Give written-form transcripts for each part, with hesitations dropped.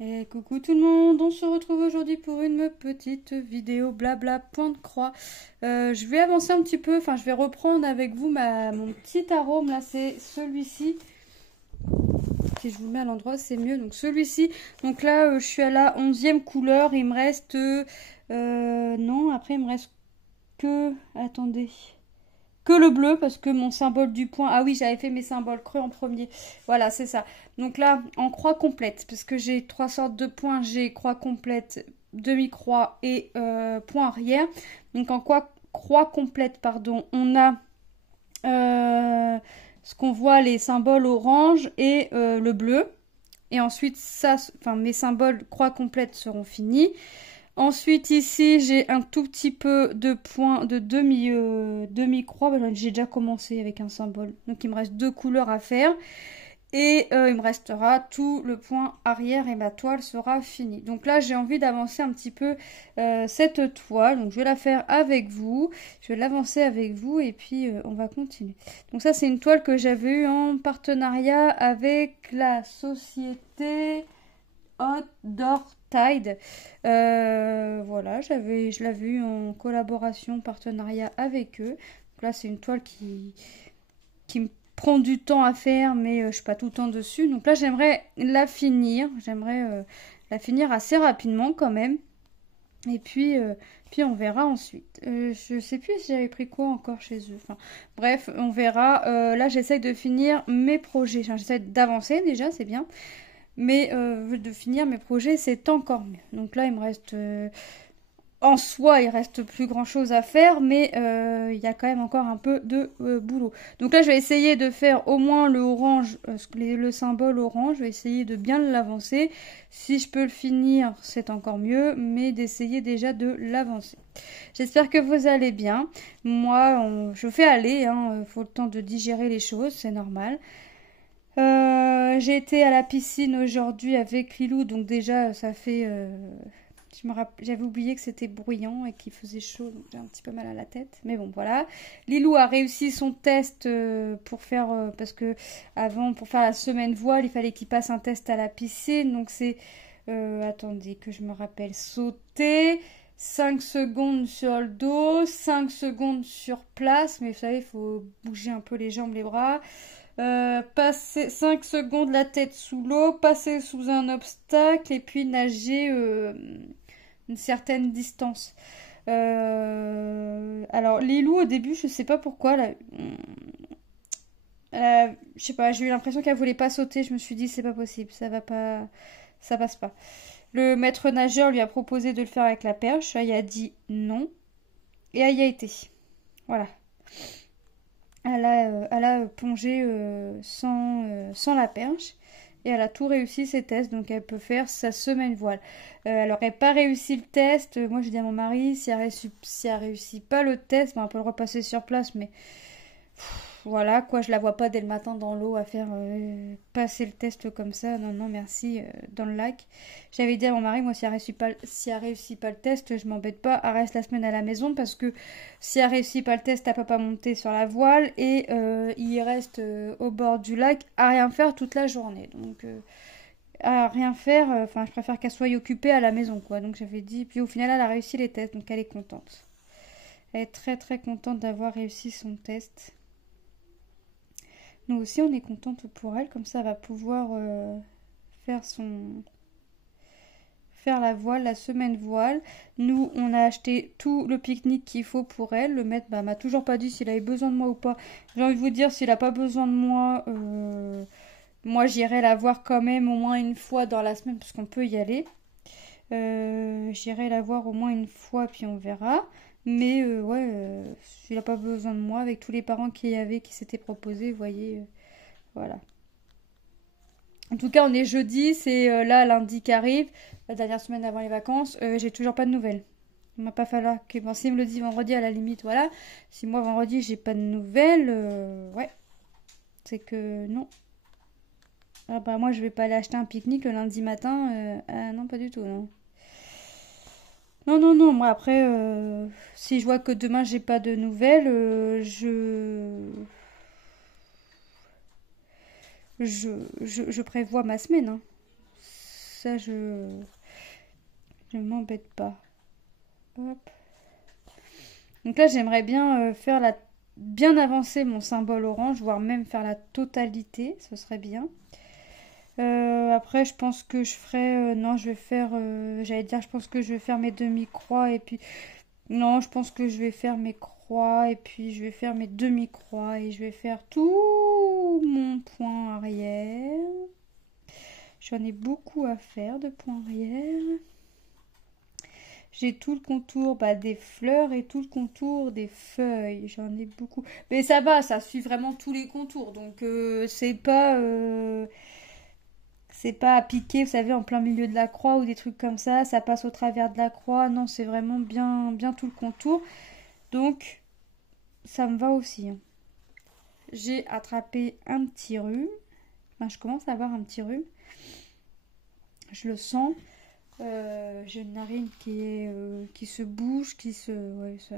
Et coucou tout le monde, on se retrouve aujourd'hui pour une petite vidéo blabla point de croix. Je vais avancer un petit peu, enfin je vais reprendre avec vous mon petit arôme là, c'est celui-ci. Si je vous le mets à l'endroit c'est mieux, donc celui-ci. Donc là je suis à la 11e couleur, il me reste... non, après il me reste que... Attendez... Que le bleu parce que mon symbole du point, ah oui, j'avais fait mes symboles creux en premier, voilà, c'est ça. Donc là en croix complète, parce que j'ai trois sortes de points, j'ai croix complète, demi-croix et point arrière. Donc en croix complète, pardon, on a ce qu'on voit, les symboles orange et le bleu. Et ensuite ça, enfin mes symboles croix complète seront finis. Ensuite, ici, j'ai un tout petit peu de points de demi-croix. J'ai déjà commencé avec un symbole. Donc, il me reste deux couleurs à faire. Et il me restera tout le point arrière et ma toile sera finie. Donc là, j'ai envie d'avancer un petit peu cette toile. Donc, je vais la faire avec vous. Je vais l'avancer avec vous et puis on va continuer. Donc ça, c'est une toile que j'avais eue en partenariat avec la société Outdoor Tide. Voilà, je l'avais eu en collaboration, partenariat avec eux. Donc là, c'est une toile qui me prend du temps à faire, mais je suis pas tout le temps dessus. Donc là, j'aimerais la finir. J'aimerais la finir assez rapidement quand même. Et puis on verra ensuite. Je sais plus si j'avais pris quoi encore chez eux. Enfin, bref, on verra. Là, j'essaye de finir mes projets. Enfin, j'essaie d'avancer déjà, c'est bien. Mais de finir mes projets, c'est encore mieux. Donc là, il me reste... en soi, il reste plus grand chose à faire, mais il y a quand même encore un peu de boulot. Donc là, je vais essayer de faire au moins le orange, le symbole orange. Je vais essayer de bien l'avancer. Si je peux le finir, c'est encore mieux, mais d'essayer déjà de l'avancer. J'espère que vous allez bien. Moi, je fais aller, hein, faut le temps de digérer les choses, c'est normal. J'ai été à la piscine aujourd'hui avec Lilou, donc déjà ça fait... j'avais oublié que c'était bruyant et qu'il faisait chaud, donc j'ai un petit peu mal à la tête. Mais bon, voilà. Lilou a réussi son test pour faire... parce que avant, pour faire la semaine voile, il fallait qu'il passe un test à la piscine. Donc c'est... attendez que je me rappelle. Sauter... 5 secondes sur le dos, 5 secondes sur place, mais vous savez, il faut bouger un peu les jambes, les bras. Passer 5 secondes la tête sous l'eau, passer sous un obstacle et puis nager une certaine distance. Alors Lilou au début je sais pas pourquoi je sais pas, j'ai eu l'impression qu'elle voulait pas sauter, je me suis dit c'est pas possible, ça va pas, ça passe pas. Le maître nageur lui a proposé de le faire avec la perche, elle a dit non et elle y a été. Voilà. Elle a plongé sans la perche et elle a tout réussi ses tests, donc elle peut faire sa semaine voile. Elle n'aurait pas réussi le test. Moi, j'ai dit à mon mari, si elle réussit pas le test, ben, elle peut le repasser sur place, mais voilà, quoi, je la vois pas dès le matin dans l'eau à faire passer le test comme ça. Non, non, merci, dans le lac. J'avais dit à mon mari, moi, si elle réussit pas le test, je m'embête pas, elle reste la semaine à la maison parce que si elle réussit pas le test, elle peut pas monter sur la voile et il reste au bord du lac à rien faire toute la journée. Donc, à rien faire, enfin, je préfère qu'elle soit occupée à la maison, quoi. Donc, j'avais dit, puis au final, elle a réussi les tests, donc elle est contente. Elle est très, très contente d'avoir réussi son test. Nous aussi, on est contente pour elle, comme ça, elle va pouvoir faire faire la voile, la semaine voile. Nous, on a acheté tout le pique-nique qu'il faut pour elle. Le maître m'a toujours pas dit s'il avait besoin de moi ou pas. J'ai envie de vous dire, s'il a pas besoin de moi, moi j'irai la voir quand même au moins une fois dans la semaine, parce qu'on peut y aller. J'irai la voir au moins une fois, puis on verra. Mais ouais, s'il n'a pas besoin de moi, avec tous les parents qui y avaient, qui s'étaient proposés, vous voyez, voilà. En tout cas, on est jeudi, c'est là lundi qui arrive, la dernière semaine avant les vacances. J'ai toujours pas de nouvelles. Il m'a pas fallu que. Bon, s'il me le dit vendredi à la limite, voilà. Si moi vendredi j'ai pas de nouvelles, ouais, c'est que non. Ah bah moi je vais pas aller acheter un pique-nique le lundi matin. Ah non, pas du tout, non. Non, non, non, moi après, si je vois que demain j'ai pas de nouvelles, je prévois ma semaine, hein. ça, je m'embête pas. Hop. Donc là, j'aimerais bien bien avancer mon symbole orange, voire même faire la totalité, ce serait bien. Après, je pense que je ferai... non, je vais faire... j'allais dire, je pense que je vais faire mes demi-croix et puis... Non, je pense que je vais faire mes croix et puis je vais faire mes demi-croix et je vais faire tout mon point arrière. J'en ai beaucoup à faire de points arrière. J'ai tout le contour des fleurs et tout le contour des feuilles. J'en ai beaucoup. Mais ça va, ça suit vraiment tous les contours. Donc c'est pas à piquer, vous savez, en plein milieu de la croix ou des trucs comme ça. Ça passe au travers de la croix. Non, c'est vraiment bien, bien tout le contour. Donc ça me va aussi, hein. J'ai attrapé un petit rhume. Enfin, je commence à avoir un petit rhume. Je le sens. J'ai une narine qui se bouge, ouais, ça...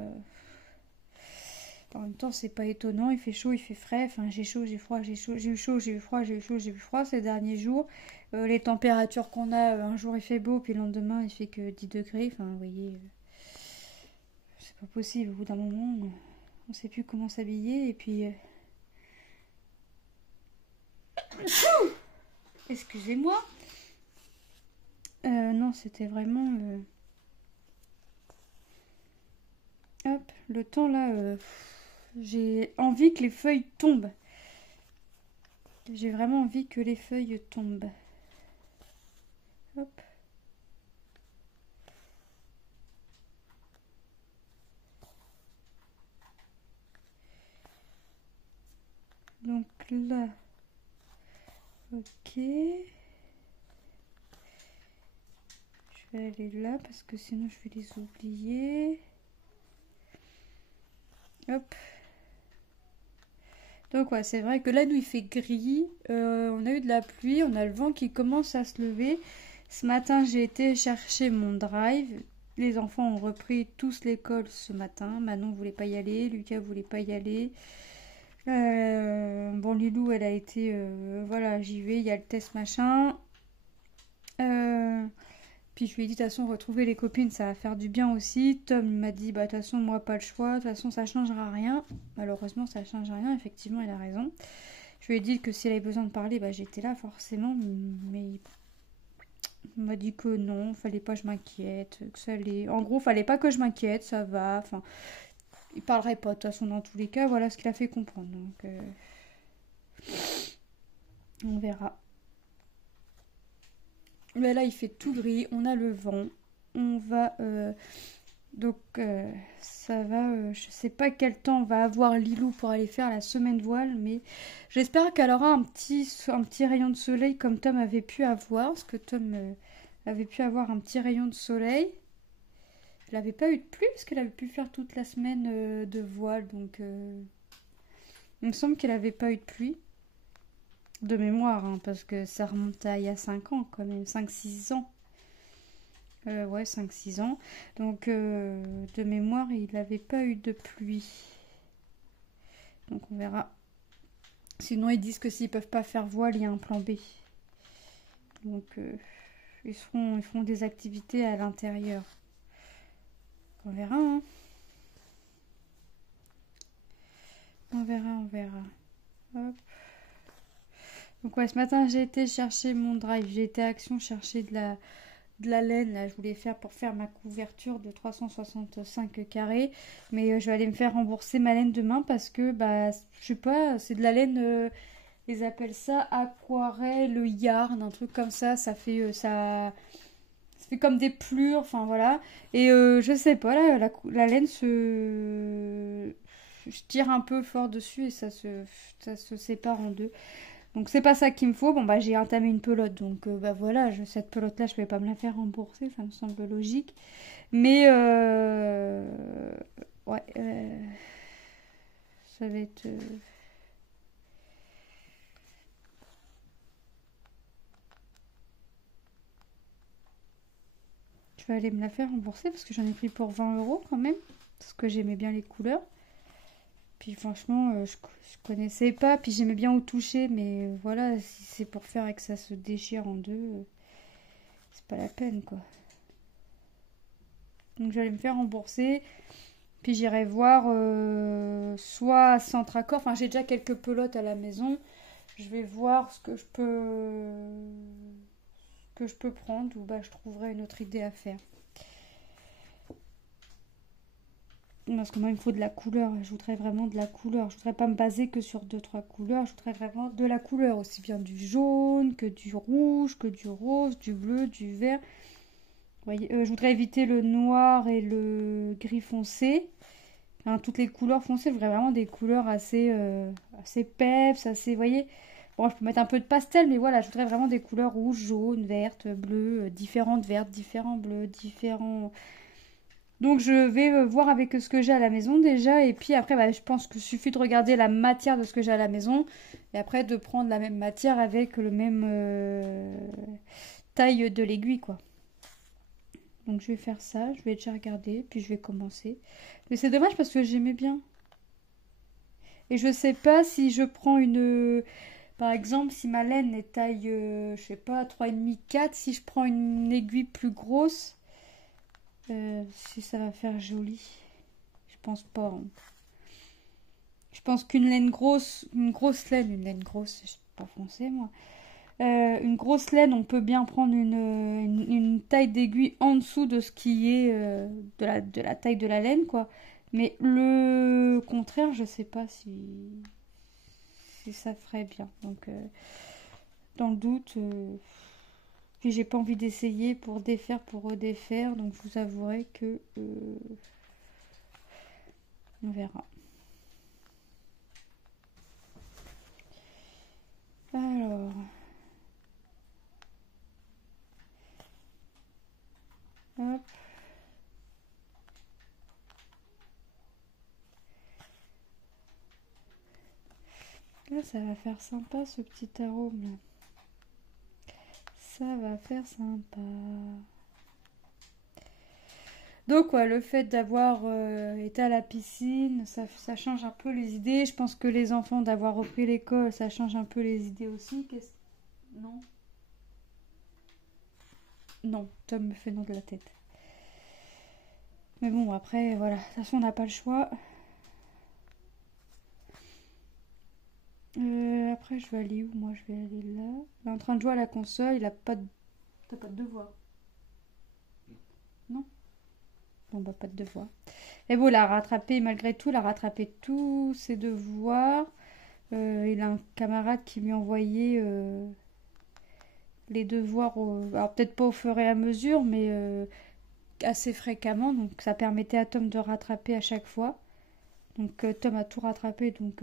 En même temps, c'est pas étonnant. Il fait chaud, il fait frais. Enfin, j'ai chaud, j'ai froid, j'ai chaud, j'ai eu chaud, j'ai eu froid, j'ai eu chaud, j'ai eu froid ces derniers jours. Les températures qu'on a, un jour il fait beau, puis le lendemain il fait que 10 degrés. Enfin, vous voyez, c'est pas possible. Au bout d'un moment, on sait plus comment s'habiller. Et puis, excusez-moi. Non, c'était vraiment... Hop, le temps là, j'ai envie que les feuilles tombent. J'ai vraiment envie que les feuilles tombent. Hop. Donc là, ok. Je vais aller là parce que sinon je vais les oublier. Hop. Donc ouais, c'est vrai que là, nous, il fait gris. On a eu de la pluie, on a le vent qui commence à se lever. Ce matin, j'ai été chercher mon drive. Les enfants ont repris tous l'école ce matin. Manon voulait pas y aller, Lucas voulait pas y aller. Bon, Lilou, elle a été... voilà, j'y vais, il y a le test machin. Puis je lui ai dit, de toute façon, retrouver les copines, ça va faire du bien aussi. Tom m'a dit, bah de toute façon, moi, pas le choix. De toute façon, ça changera rien. Malheureusement, ça change rien. Effectivement, il a raison. Je lui ai dit que si elle avait besoin de parler, bah j'étais là forcément. Mais il m'a dit que non, fallait pas que je m'inquiète. Que ça allait... En gros, fallait pas que je m'inquiète, ça va. Enfin, il parlerait pas. De toute façon, dans tous les cas, voilà ce qu'il a fait comprendre. Donc, on verra. Mais là, il fait tout gris, on a le vent, on va... donc, ça va... je sais pas quel temps va avoir Lilou pour aller faire la semaine voile, mais j'espère qu'elle aura un petit rayon de soleil comme Tom avait pu avoir, parce que Tom avait pu avoir un petit rayon de soleil. Elle n'avait pas eu de pluie, parce qu'elle avait pu faire toute la semaine de voile, donc... il me semble qu'elle n'avait pas eu de pluie. De mémoire, hein, parce que ça remonte à il y a 5 ans quand même, 5-6 ans. Ouais, 5-6 ans. Donc, de mémoire, il n'avait pas eu de pluie. Donc, on verra. Sinon, ils disent que s'ils peuvent pas faire voile, il y a un plan B. Donc, ils feront des activités à l'intérieur. On verra, hein. On verra. Hop. Donc ouais, ce matin j'ai été chercher mon drive, j'ai été à Action chercher de la laine, là je voulais faire pour faire ma couverture de 365 carrés, mais je vais aller me faire rembourser ma laine demain parce que bah je sais pas, c'est de la laine, ils appellent ça aquarelle yarn, un truc comme ça fait ça fait comme des plures, enfin voilà, et je sais pas, là la laine je tire un peu fort dessus et ça se sépare en deux. Donc c'est pas ça qu'il me faut. Bon bah j'ai entamé une pelote, donc bah voilà, cette pelote là je vais pas me la faire rembourser, ça me semble logique. Mais ouais, ça va être... Je vais aller me la faire rembourser parce que j'en ai pris pour 20 € quand même, parce que j'aimais bien les couleurs. Puis franchement, je connaissais pas, puis j'aimais bien au toucher, mais voilà, si c'est pour faire et que ça se déchire en deux, c'est pas la peine quoi. Donc j'allais me faire rembourser. Puis j'irai voir soit à Centre Accord, enfin j'ai déjà quelques pelotes à la maison. Je vais voir ce que je peux prendre ou bah je trouverai une autre idée à faire. Parce que moi il me faut de la couleur, je voudrais vraiment de la couleur. Je voudrais pas me baser que sur deux trois couleurs, je voudrais vraiment de la couleur, aussi bien du jaune que du rouge, que du rose, du bleu, du vert. Vous voyez, je voudrais éviter le noir et le gris foncé. Enfin, toutes les couleurs foncées, je voudrais vraiment des couleurs assez peps, assez, vous voyez. Bon, je peux mettre un peu de pastel, mais voilà, je voudrais vraiment des couleurs rouges, jaunes, vertes, bleues, différentes vertes, différents bleus, différents. Donc je vais voir avec ce que j'ai à la maison déjà, et puis après, bah, je pense qu'il suffit de regarder la matière de ce que j'ai à la maison, et après de prendre la même matière avec le même taille de l'aiguille, quoi. Donc je vais faire ça, je vais déjà regarder, puis je vais commencer. Mais c'est dommage parce que j'aimais bien. Et je sais pas si je prends une. Par exemple, si ma laine est taille, je sais pas, 3,5, 4, si je prends une aiguille plus grosse, si ça va faire joli. Je pense pas, hein. Je pense qu'une laine grosse, une laine grosse, je suis pas français moi. Une grosse laine, on peut bien prendre une taille d'aiguille en dessous de ce qui est de la taille de la laine, quoi. Mais le contraire, je sais pas si ça ferait bien. Donc, dans le doute, puis j'ai pas envie d'essayer pour défaire, pour redéfaire. Donc, je vous avouerai que on verra. Alors. Hop. Là, ça va faire sympa ce petit arôme là. Ça va faire sympa. Donc, ouais, le fait d'avoir été à la piscine, ça change un peu les idées. Je pense que les enfants, d'avoir repris l'école, ça change un peu les idées aussi. Non. Non, Tom me fait non de la tête. Mais bon, après, voilà. De toute façon, on n'a pas le choix. Après, je vais aller où? Moi, je vais aller là. Il est en train de jouer à la console. Il a pas de... T'as pas de devoir? Non? Bon, bah, pas de devoir. Et bon, malgré tout, il a rattrapé tous ses devoirs. Il a un camarade qui lui a envoyé les devoirs, alors peut-être pas au fur et à mesure, mais assez fréquemment. Donc ça permettait à Tom de rattraper à chaque fois. Donc Tom a tout rattrapé, donc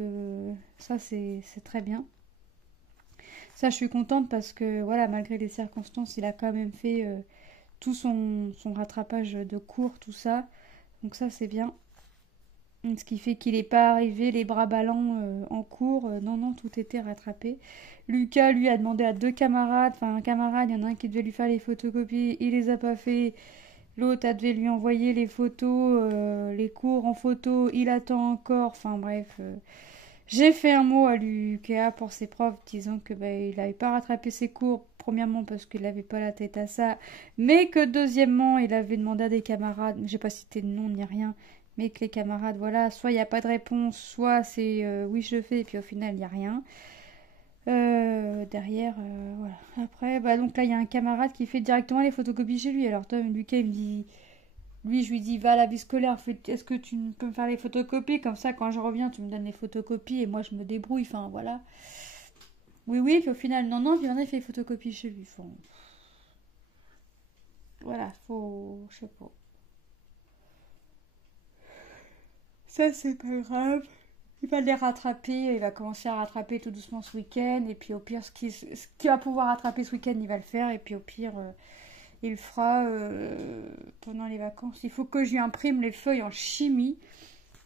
ça c'est très bien. Ça je suis contente parce que voilà, malgré les circonstances, il a quand même fait tout son rattrapage de cours, tout ça. Donc ça c'est bien. Ce qui fait qu'il n'est pas arrivé les bras ballants en cours. Non, non, tout était rattrapé. Lucas, lui, a demandé à deux camarades, enfin un camarade, il y en a un qui devait lui faire les photocopies, il les a pas fait. L'autre a devait lui envoyer les photos, les cours en photo, il attend encore. Enfin bref, j'ai fait un mot à Lucas pour ses profs disant que bah, il n'avait pas rattrapé ses cours. Premièrement parce qu'il n'avait pas la tête à ça, mais que deuxièmement il avait demandé à des camarades, j'ai pas cité de nom ni rien, mais que les camarades, voilà, soit il n'y a pas de réponse, soit c'est oui je fais, et puis au final il n'y a rien. Derrière, voilà. Après, bah donc là il y a un camarade qui fait directement les photocopies chez lui. Alors toi, Lucas il me dit, lui je lui dis va à la vie scolaire, est-ce que tu peux me faire les photocopies comme ça quand je reviens tu me donnes les photocopies et moi je me débrouille. Enfin voilà. Oui oui, puis au final non non, puis il en a fait les photocopies chez lui. Enfin, voilà, je sais pas. Ça, c'est pas grave. Il va les rattraper, il va commencer à rattraper tout doucement ce week-end. Et puis au pire, ce qu'il va pouvoir rattraper ce week-end, il va le faire. Et puis au pire, il le fera pendant les vacances. Il faut que je lui imprime les feuilles en chimie.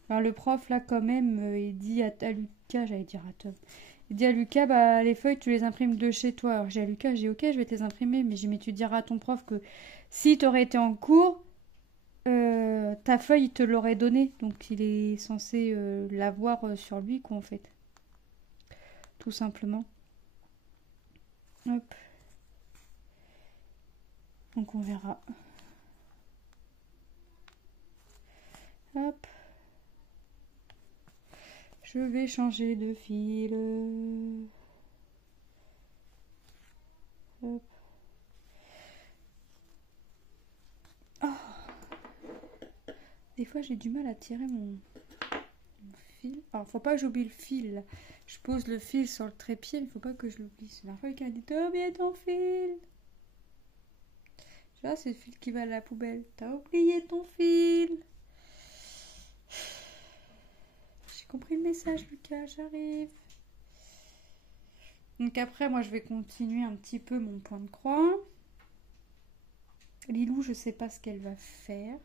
Alors le prof, là, quand même, il dit à Lucas, j'allais dire à Tom. Il dit à Lucas, bah les feuilles, tu les imprimes de chez toi. Alors j'ai à Lucas, j'ai dit ok, je vais te les imprimer. Mais tu diras à ton prof que si tu aurais été en cours, ta feuille, il te l'aurait donnée. Donc, il est censé l'avoir sur lui, quoi, en fait. Tout simplement. Hop. Donc on verra. Hop. Je vais changer de fil. Hop. Oh. Des fois j'ai du mal à tirer mon fil. Alors faut pas que j'oublie le fil. Je pose le fil sur le trépied, mais faut pas que je l'oublie. C'est la fois quelqu'un a dit t'as oublié ton fil. Tu vois, c'est le fil qui va à la poubelle. T'as oublié ton fil. J'ai compris le message, Lucas, j'arrive. Donc après, moi, je vais continuer un petit peu mon point de croix. Lilou, je sais pas ce qu'elle va faire.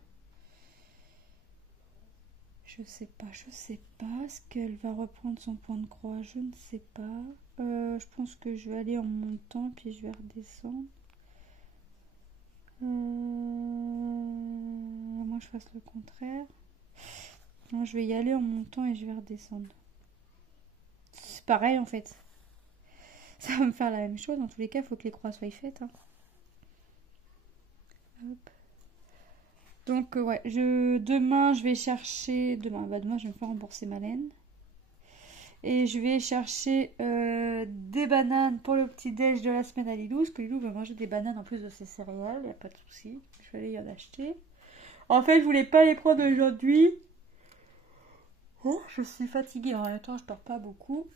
Je sais pas. Est-ce qu'elle va reprendre son point de croix? Je ne sais pas. Je pense que je vais aller en montant, puis je vais redescendre. Moi, je fasse le contraire. Non, je vais y aller en montant et je vais redescendre. C'est pareil, en fait. Ça va me faire la même chose. Dans tous les cas, il faut que les croix soient faites. Hein. Hop. Donc, ouais, demain, je vais chercher... Demain, je vais me faire rembourser ma laine. Et je vais chercher des bananes pour le petit-déj de la semaine à Lilou. Parce que Lilou va manger des bananes en plus de ses céréales. Il n'y a pas de souci. Je vais aller y en acheter. En fait, je voulais pas les prendre aujourd'hui. Oh, je suis fatiguée. En même temps, je dors pas beaucoup.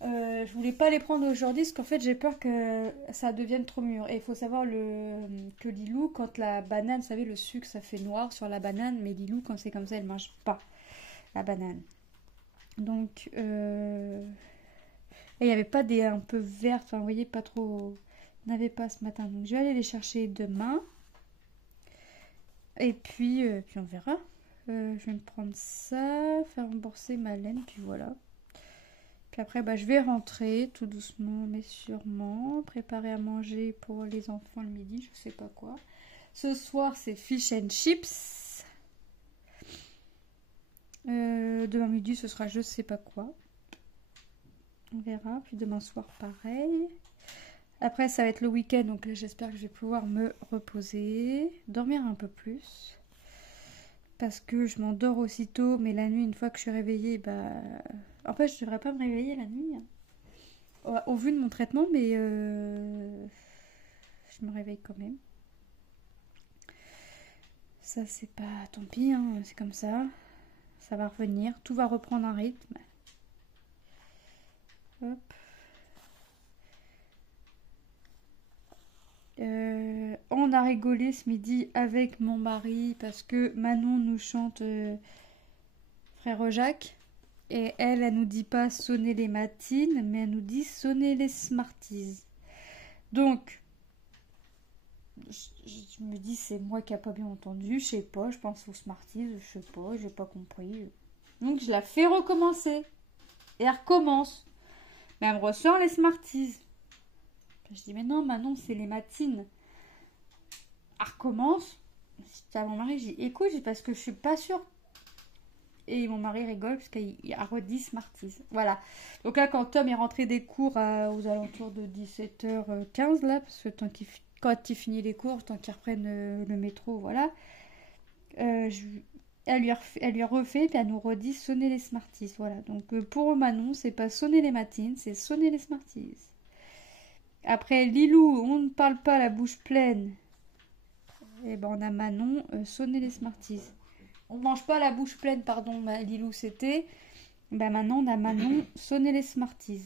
Je voulais pas les prendre aujourd'hui parce qu'en fait, j'ai peur que ça devienne trop mûr. Et il faut savoir que Lilou, quand la banane, vous savez, le sucre, ça fait noir sur la banane. Mais Lilou, quand c'est comme ça, elle mange pas la banane. Donc, et il n'y avait pas des un peu vertes, enfin, vous voyez, pas trop, il n'y en avait pas ce matin. Donc, je vais aller les chercher demain. Et puis on verra. Je vais me prendre ça, faire rembourser ma laine, puis voilà. Puis après, je vais rentrer tout doucement, mais sûrement, préparer à manger pour les enfants le midi, je sais pas quoi. Ce soir, c'est fish and chips. Demain midi, ce sera je sais pas quoi. On verra. Puis demain soir, pareil. Après, ça va être le week-end. Donc là, j'espère que je vais pouvoir me reposer. Dormir un peu plus. Parce que je m'endors aussitôt. Mais la nuit, une fois que je suis réveillée, en fait, je devrais pas me réveiller la nuit. Hein. Au vu de mon traitement, mais je me réveille quand même. Ça, c'est pas... Tant pis, hein. C'est comme ça. Ça va revenir, tout va reprendre un rythme. Hop. On a rigolé ce midi avec mon mari parce que Manon nous chante Frère Jacques. Et elle nous dit pas sonner les matines, mais elle nous dit sonner les Smarties. Donc, je me dis, c'est moi qui n'ai pas bien entendu, je sais pas, je pense aux Smarties, je sais pas, j'ai pas compris. Donc je la fais recommencer. Et elle recommence. Mais elle me ressort les Smarties. Je dis, mais non, Manon, c'est les matines. Elle recommence. Je dis à mon mari, je dis, écoute, parce que je suis pas sûre. Et mon mari rigole parce qu'il a redit Smarties. Voilà. Donc là, quand Tom est rentré des cours aux alentours de 17h15, là, parce que quand il finit les cours, tant qu'il reprenne le métro, voilà. Elle lui a refait, puis elle nous redit sonner les Smarties. Voilà. Donc pour Manon, c'est pas sonner les matines, c'est sonner les Smarties. Après Lilou, on ne parle pas la bouche pleine. Et on a Manon, sonner les Smarties. On mange pas la bouche pleine, pardon, Lilou, c'était. Maintenant, on a Manon, sonner les Smarties.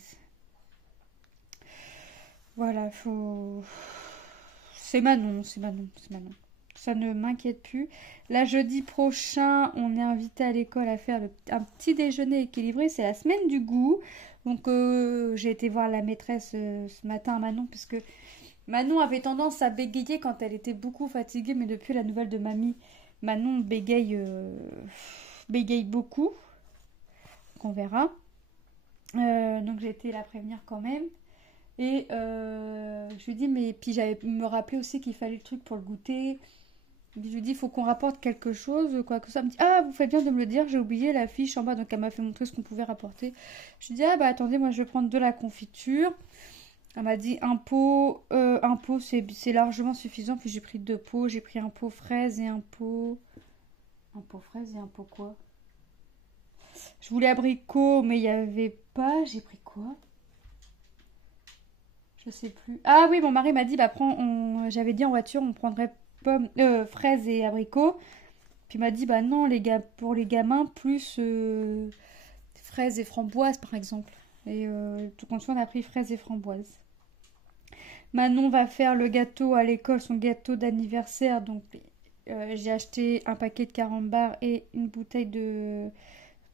Voilà, faut... C'est Manon. Ça ne m'inquiète plus. Là, jeudi prochain, on est invité à l'école à faire un petit déjeuner équilibré. C'est la semaine du goût. Donc, j'ai été voir la maîtresse ce matin à Manon, parce que Manon avait tendance à bégayer quand elle était beaucoup fatiguée, mais depuis la nouvelle de mamie, Manon bégaye beaucoup. Donc, on verra. Donc, j'ai été la prévenir quand même. Et je lui dis, mais puis j'avais me rappelé aussi qu'il fallait le truc pour le goûter. Je lui dis, il faut qu'on rapporte quelque chose, quoi que ça. Elle me dit, ah, vous faites bien de me le dire, j'ai oublié la fiche en bas. Donc elle m'a fait montrer ce qu'on pouvait rapporter. Je lui dis, attendez, moi je vais prendre de la confiture. Elle m'a dit un pot c'est largement suffisant. Puis j'ai pris 2 pots. J'ai pris un pot fraise et un pot... Un pot fraise et un pot quoi? Je voulais abricot, mais il n'y avait pas. J'ai pris quoi? Je sais plus. Ah oui, mon mari m'a dit, bah j'avais dit en voiture, on prendrait fraises et abricots. Puis il m'a dit, bah non, pour les gamins, plus fraises et framboises, par exemple. Et tout compte fait, on a pris fraises et framboises. Manon va faire le gâteau à l'école, son gâteau d'anniversaire. Donc, j'ai acheté un paquet de carambars et une bouteille de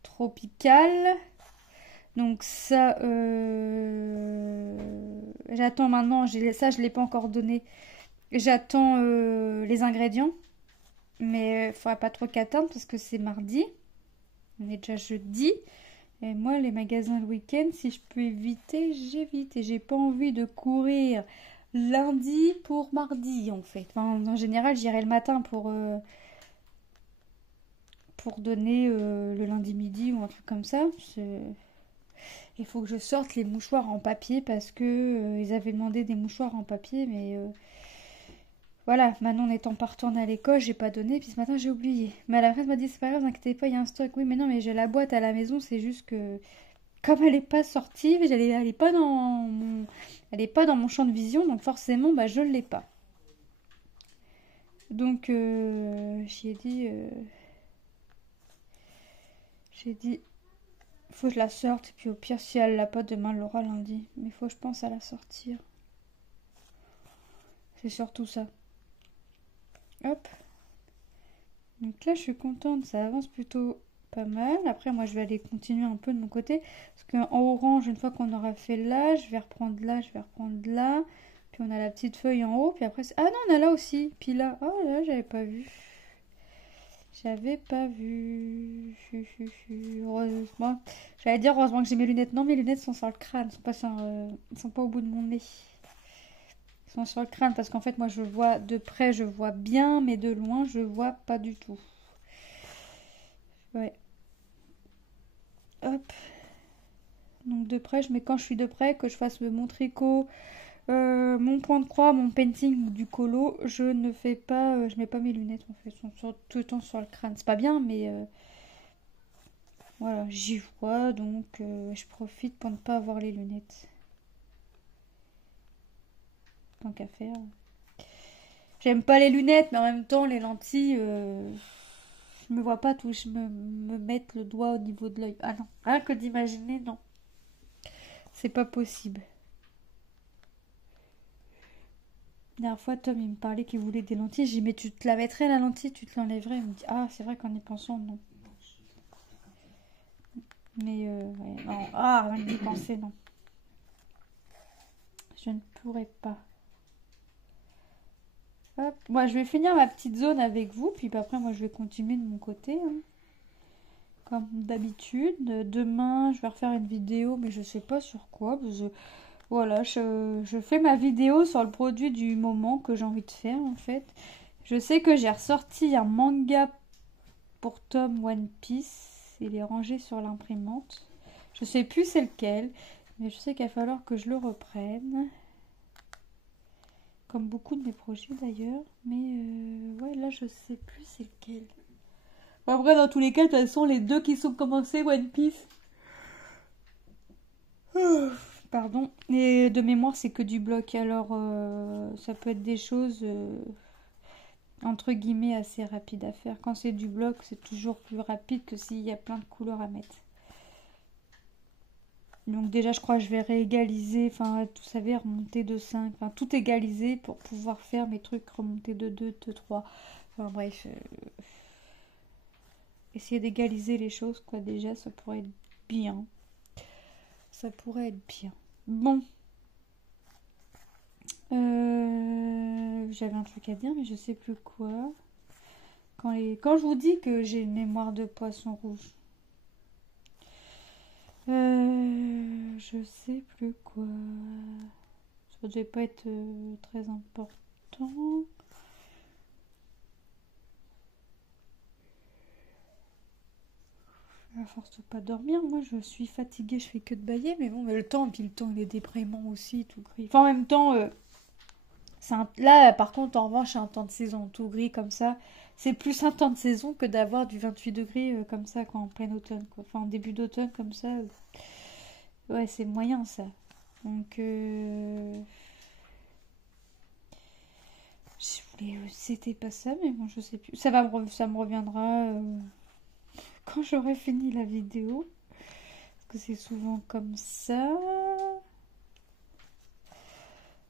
Tropical. Donc ça, j'attends maintenant. Ça, je ne l'ai pas encore donné. J'attends les ingrédients. Mais il ne faudra pas trop qu'attendre parce que c'est mardi. On est déjà jeudi. Et moi, les magasins le week-end, si je peux éviter, j'évite. Et j'ai pas envie de courir lundi pour mardi, en fait. Enfin, en général, j'irai le matin pour donner le lundi midi ou un truc comme ça. Il faut que je sorte les mouchoirs en papier parce que ils avaient demandé des mouchoirs en papier, mais voilà, Manon étant pas retournée à l'école, j'ai pas donné, puis ce matin j'ai oublié. Mais à la fin, elle m'a dit c'est pas grave, n'inquiétez pas, il y a un stock. Oui, mais non, mais j'ai la boîte à la maison, c'est juste que comme elle est pas sortie, elle est pas dans mon champ de vision, donc forcément, bah je l'ai pas. Donc j'ai dit, faut que je la sorte, et puis au pire, si elle l'a pas demain, elle l'aura lundi. Mais faut que je pense à la sortir. C'est surtout ça. Hop. Donc là, je suis contente, ça avance plutôt pas mal. Après, moi, je vais aller continuer un peu de mon côté. Parce qu'en orange, une fois qu'on aura fait là, je vais reprendre là, je vais reprendre là. Puis on a la petite feuille en haut. Puis après, ah non, on a là aussi. Puis là, oh là, j'avais pas vu. J'avais pas vu. Heureusement. J'allais dire heureusement que j'ai mes lunettes. Non, mes lunettes sont sur le crâne. Elles sont pas au bout de mon nez. Elles sont sur le crâne parce qu'en fait, moi, je vois de près, je vois bien. Mais de loin, je vois pas du tout. Ouais. Hop. Donc de près, quand je suis de près, que je fasse mon tricot, mon point de croix, mon painting ou du colo, je ne fais pas, je mets pas mes lunettes en fait, elles sont tout le temps sur le crâne. C'est pas bien, mais voilà, j'y vois, donc je profite pour ne pas avoir les lunettes. Tant qu'à faire. J'aime pas les lunettes, mais en même temps, les lentilles, je me vois pas tout, je me mettre le doigt au niveau de l'œil. Ah non, rien que d'imaginer, non. C'est pas possible. La dernière fois, Tom, il me parlait qu'il voulait des lentilles. J'ai dit, mais tu te la mettrais la lentille, tu te l'enlèverais. Il me dit, ah, c'est vrai qu'en y pensant, non. Mais, ouais, non. Ah, rien d'y penser, non. Je ne pourrais pas. Hop. Moi, je vais finir ma petite zone avec vous, puis après, moi, je vais continuer de mon côté, hein. Comme d'habitude. Demain, je vais refaire une vidéo, mais je sais pas sur quoi. Voilà, je fais ma vidéo sur le produit du moment que j'ai envie de faire, en fait. Je sais que j'ai ressorti un manga pour Tom One Piece. Il est rangé sur l'imprimante. Je sais plus c'est lequel, mais je sais qu'il va falloir que je le reprenne. Comme beaucoup de mes projets d'ailleurs. Mais ouais, là je sais plus c'est lequel. Bon, après, dans tous les cas, de toute façon, les deux qui sont commencés, One Piece. Pardon. Et de mémoire, c'est que du bloc. Alors, ça peut être des choses entre guillemets assez rapides à faire. Quand c'est du bloc, c'est toujours plus rapide que s'il y a plein de couleurs à mettre. Donc déjà, je crois que je vais réégaliser, enfin, vous savez, remonter de 5, enfin, tout égaliser pour pouvoir faire mes trucs, remonter de 2, de 3. Enfin, bref, essayer d'égaliser les choses, quoi, déjà, ça pourrait être bien. Ça pourrait être bien. Bon. J'avais un truc à dire, mais je sais plus quoi. Quand je vous dis que j'ai une mémoire de poisson rouge. Je sais plus quoi. Ça devait pas être très important. force de pas dormir. Moi, je suis fatiguée, je fais que de bâiller. Mais bon, mais le temps, puis le temps, il est déprimant aussi, tout gris. Enfin, en même temps, là, par contre, en revanche, c'est un temps de saison tout gris comme ça. C'est plus un temps de saison que d'avoir du 28 degrés comme ça, quoi, en plein automne, quoi. Enfin, en début d'automne, comme ça. Ouais, c'est moyen, ça. Donc, c'était pas ça, mais bon, je sais plus. Ça me reviendra quand j'aurai fini la vidéo. Parce que c'est souvent comme ça.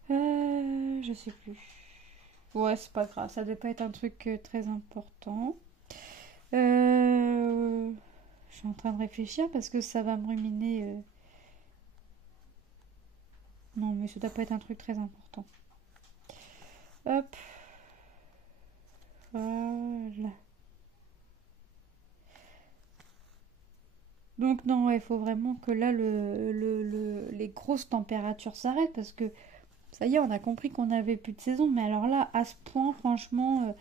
Je sais plus. Ouais, c'est pas grave. Ça devait pas être un truc très important. Je suis en train de réfléchir parce que ça va me ruminer. Non, mais ça doit pas être un truc très important. Hop. Voilà. Donc non, il faut vraiment que là, les grosses températures s'arrêtent parce que ça y est, on a compris qu'on n'avait plus de saison. Mais alors là, à ce point, franchement,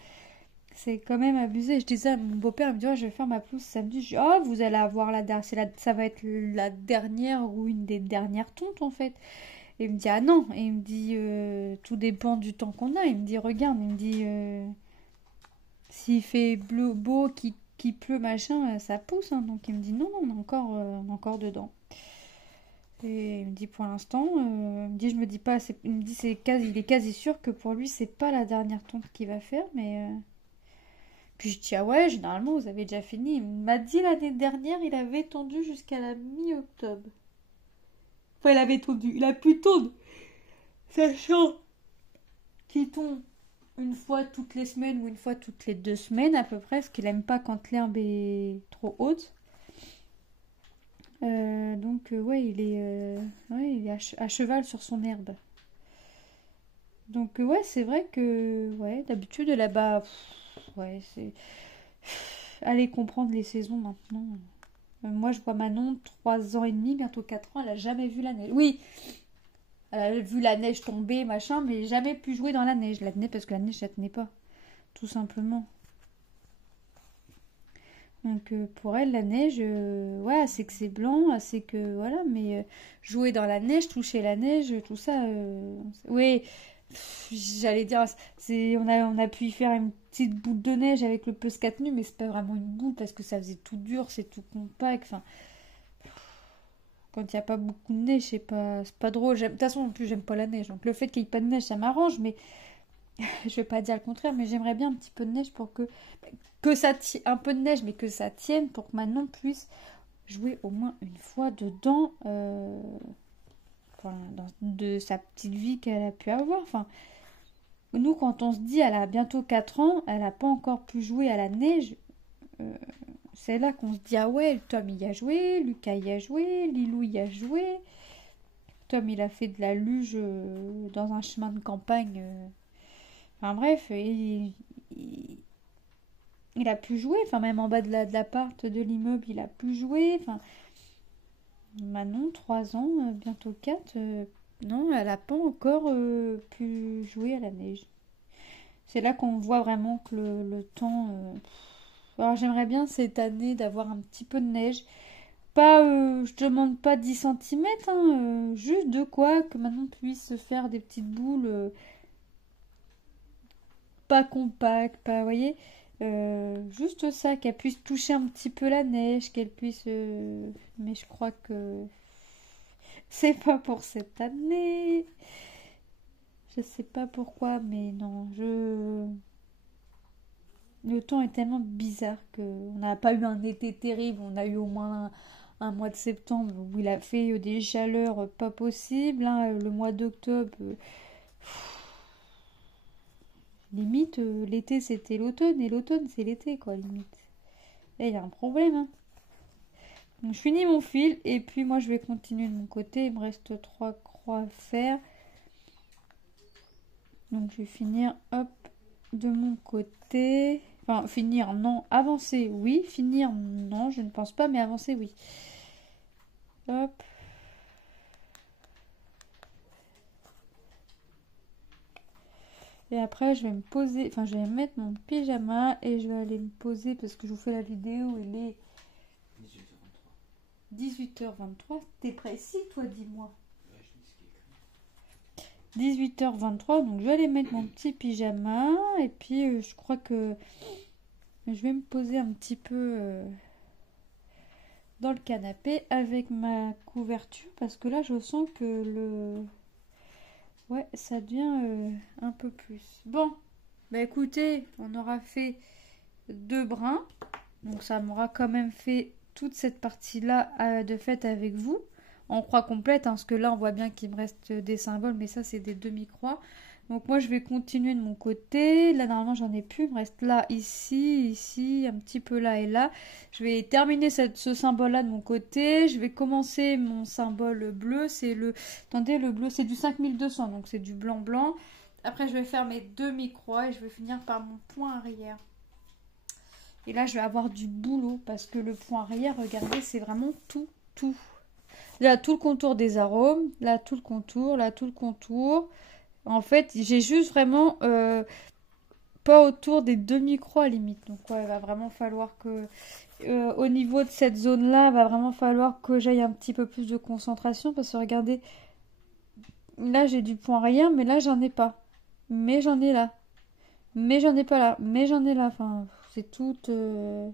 c'est quand même abusé. Je disais à mon beau-père, il me dit, oh, je vais faire ma pelouse samedi. Je dis, oh, vous allez avoir ça va être la dernière ou une des dernières tontes en fait. Et il me dit, ah non. Et il me dit, tout dépend du temps qu'on a. Il me dit, regarde, il me dit, s'il fait bleu, beau, qui pleut, machin, ça pousse. Hein. Donc il me dit, non, non, on est encore dedans. Et il me dit, pour l'instant, il me dit, je me dis pas, il me dit, il est quasi sûr que pour lui, c'est pas la dernière tonte qu'il va faire, mais. Puis je dis, ah ouais, généralement, vous avez déjà fini. Il m'a dit l'année dernière, il avait tendu jusqu'à la mi-octobre. Enfin, il avait tondu, il a pu tondre, sachant qu'il tombe une fois toutes les semaines ou une fois toutes les 2 semaines à peu près, parce qu'il aime pas quand l'herbe est trop haute. Donc ouais, il est à cheval sur son herbe. Donc ouais, c'est vrai que ouais, d'habitude là-bas, ouais, c'est aller comprendre les saisons maintenant. Moi, je vois Manon, 3 ans et demi, bientôt 4 ans, elle a jamais vu la neige. Oui, elle a vu la neige tomber, machin, mais jamais pu jouer dans la neige. La neige, parce que la neige, ça tenait pas, tout simplement. Donc pour elle, la neige, ouais, c'est que c'est blanc, c'est que voilà, mais jouer dans la neige, toucher la neige, tout ça, oui, j'allais dire, on a pu y faire une petite boule de neige avec le peu nu, mais c'est pas vraiment une boule parce que ça faisait tout dur, c'est tout compact, enfin, quand il n'y a pas beaucoup de neige, c'est pas drôle. De toute façon, en plus, j'aime pas la neige, donc le fait qu'il n'y ait pas de neige, ça m'arrange, mais je vais pas dire le contraire, mais j'aimerais bien un petit peu de neige pour que ça tienne, un peu de neige, mais que ça tienne pour que Manon puisse jouer au moins une fois dedans de sa petite vie qu'elle a pu avoir. Enfin, nous, quand on se dit elle a bientôt 4 ans, elle n'a pas encore pu jouer à la neige, euh, c'est là qu'on se dit ah ouais, Tom y a joué, Lucas y a joué, Lilou y a joué. Tom il a fait de la luge dans un chemin de campagne. Enfin bref, il a pu jouer, enfin même en bas de l'appart, de l'immeuble, il a pu jouer. Enfin, Manon, 3 ans, bientôt 4, non, elle n'a pas encore pu jouer à la neige. C'est là qu'on voit vraiment que le temps... Alors j'aimerais bien cette année d'avoir un petit peu de neige. Pas, je demande pas 10 centimètres, hein, juste de quoi que Manon puisse se faire des petites boules pas compactes, pas, vous voyez. Juste ça, qu'elle puisse toucher un petit peu la neige, qu'elle puisse... Mais je crois que c'est pas pour cette année. Je sais pas pourquoi, mais non, Le temps est tellement bizarre qu'on n'a pas eu un été terrible, on a eu au moins un mois de septembre où il a fait des chaleurs pas possibles, hein. Le mois d'octobre, limite, l'été c'était l'automne et l'automne c'est l'été, quoi, limite. Et il y a un problème, hein. Donc, je finis mon fil et puis moi je vais continuer de mon côté. Il me reste 3 croix à faire. Donc je vais finir, hop, de mon côté. Enfin, finir, non. Avancer, oui. Finir, non, je ne pense pas, mais avancer, oui. Hop. Et après, je vais me poser, enfin, je vais mettre mon pyjama et je vais aller me poser parce que je vous fais la vidéo, il est 18h23. T'es précis, toi, dis-moi. 18h23, donc je vais aller mettre mon petit pyjama. Et puis, je crois que je vais me poser un petit peu dans le canapé avec ma couverture. Parce que là, je sens que le... Ouais, ça devient un peu plus. Bon, bah écoutez, on aura fait 2 brins. Donc ça m'aura quand même fait toute cette partie-là de fait avec vous. En croix complète, hein, parce que là, on voit bien qu'il me reste des symboles, mais ça, c'est des demi-croix. Donc moi, je vais continuer de mon côté. Là, normalement, j'en ai plus. Il me reste là, ici, un petit peu là et là. Je vais terminer ce symbole-là de mon côté. Je vais commencer mon symbole bleu. C'est le... Attendez, le bleu, c'est du 5200, donc c'est du blanc-blanc. Après, je vais faire mes demi-croix et je vais finir par mon point arrière. Et là, je vais avoir du boulot parce que le point arrière, regardez, c'est vraiment tout. Là, tout le contour des arômes. Là, tout le contour. Là, tout le contour. En fait, j'ai juste vraiment pas autour des demi-croix limite. Donc, ouais, il va vraiment falloir que... au niveau de cette zone-là, il va vraiment falloir que j'aille un petit peu plus de concentration. Parce que regardez, là, j'ai du point arrière, mais là, j'en ai pas. Mais j'en ai là. Mais j'en ai pas là. Mais j'en ai là. Enfin... C'est tout. Mais de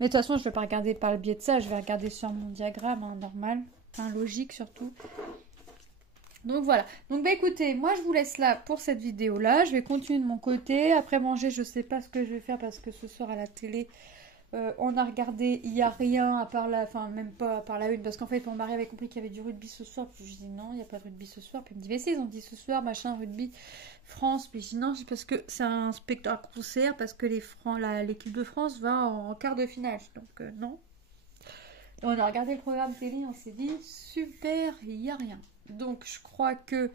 toute façon, je ne vais pas regarder par le biais de ça. Je vais regarder sur mon diagramme, hein, normal. Enfin, logique surtout. Donc voilà. Donc bah écoutez, moi je vous laisse là pour cette vidéo-là. Je vais continuer de mon côté. Après manger, je ne sais pas ce que je vais faire parce que ce soir à la télé, on a regardé, il n'y a rien à part la... Enfin, même pas à part la une. Parce qu'en fait, mon mari avait compris qu'il y avait du rugby ce soir. Puis je lui dis non, il n'y a pas de rugby ce soir. Puis il me dit, mais si, ils ont dit ce soir, machin, rugby France. Puis je dis non, c'est parce que c'est un spectacle concert. Parce que l'équipe de France va en quart de finale. Donc non. Et on a regardé le programme télé, on s'est dit, super, il n'y a rien. Donc je crois que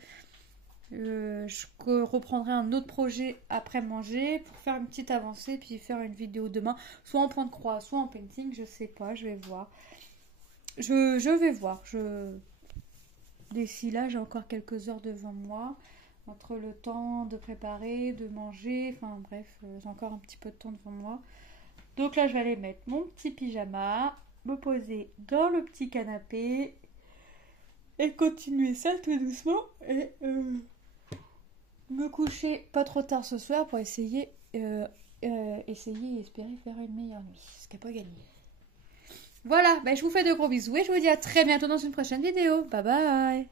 je reprendrai un autre projet après manger pour faire une petite avancée puis faire une vidéo demain, soit en point de croix, soit en painting, je sais pas, je vais voir. Je vais voir. D'ici là, j'ai encore quelques heures devant moi, entre le temps de préparer, de manger, enfin bref, j'ai encore un petit peu de temps devant moi. Donc là, je vais aller mettre mon petit pyjama, me poser dans le petit canapé et continuer ça tout doucement et me coucher pas trop tard ce soir pour essayer et espérer faire une meilleure nuit, ce qui n'est pas gagné. Voilà, je vous fais de gros bisous et je vous dis à très bientôt dans une prochaine vidéo. Bye bye.